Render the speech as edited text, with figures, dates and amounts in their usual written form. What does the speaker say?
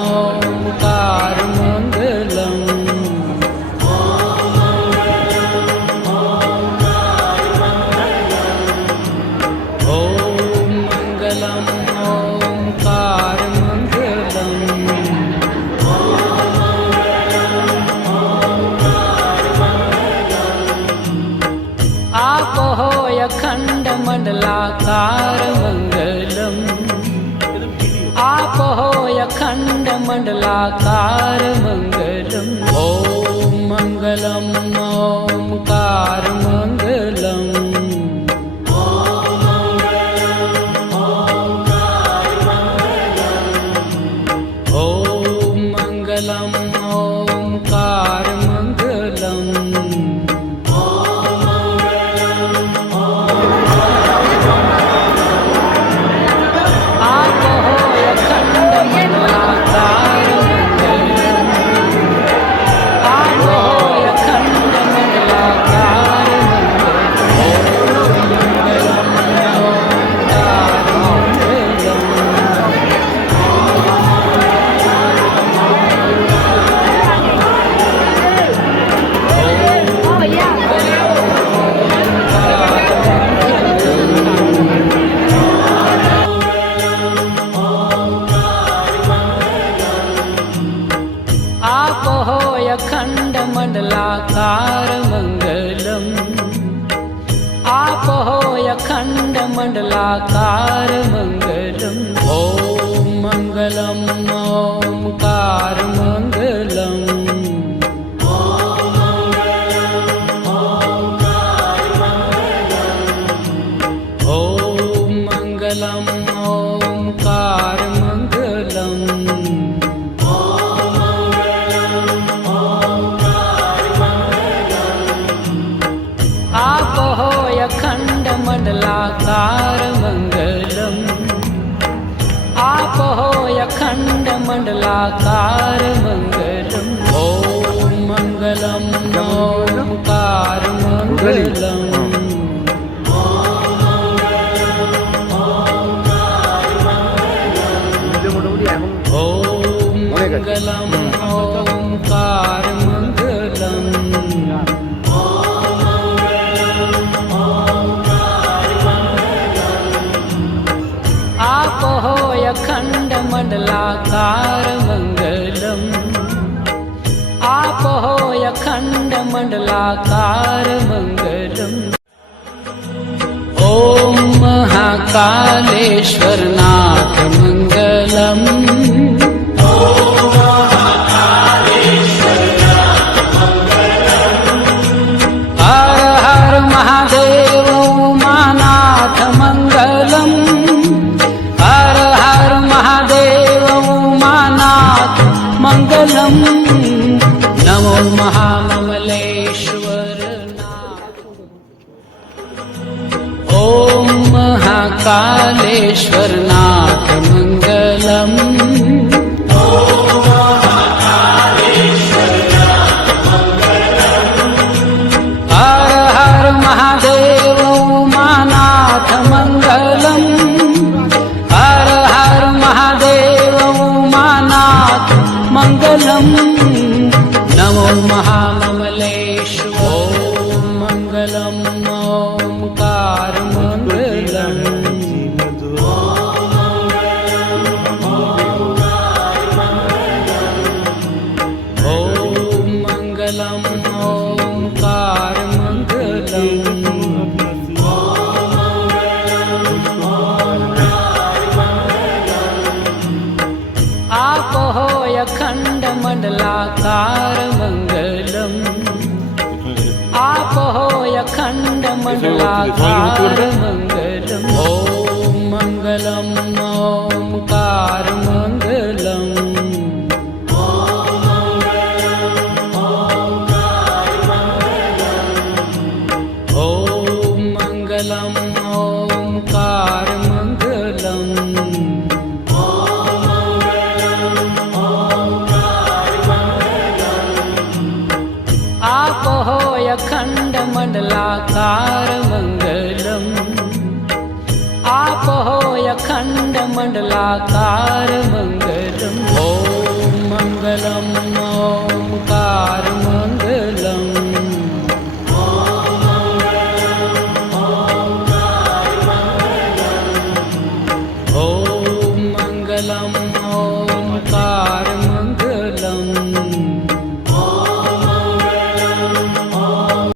ओंकारमङ्गलम् अखंड मंडलाकार मंगलम आप हो अखंड मंडलाकार मंगलम ओम मंगलम ओंकार मंगलम ओम मंगलम ओंकार मंगलम आप हो अखंड मंडलाकार मंगलम आप हो अखंड मंडलाकार मंगलम ओम मंगलम ओंकार मंगलम ओम मंगलम ओंकार मंगलम आप हो अखंड मंडलाकार मंगलम आप हो अखंड मंडलाकार मंगलम ओम मंगलम ओंकार मंगलम ओम मंगलम ओंकार मंगलम आप हो अखंड मंडलाकार मंगलम आप हो अखंड मंडलाकार मंगलम ओम महाकालेश्वर नाथ मंगलम हर हर महादेव उमानाथ मंगलम हर हर महादेव उमानाथ मंगलम नमो महामलेश्वर ओम महाकालेश्वर नाथ मंगलम हर हर महादेव उमानाथ मंगलम हर हर महादेव उमानाथ मंगलम नमो महामलेश्वर ओम मंगलम ओंकार मंगलम ओम मंगलम ओंकार मंगलम आप हो अखंड मंडलाकार मंगलम आप हो अखंड मंडलाकार मंगलम ओम मंगलम ओंकार मंगलम ओम मंगलम ओंकार मंगलम आप हो अखंड मंडलाकार मंगलम आप हो अखंड मंडलाकार मंगलम ओम ओंकार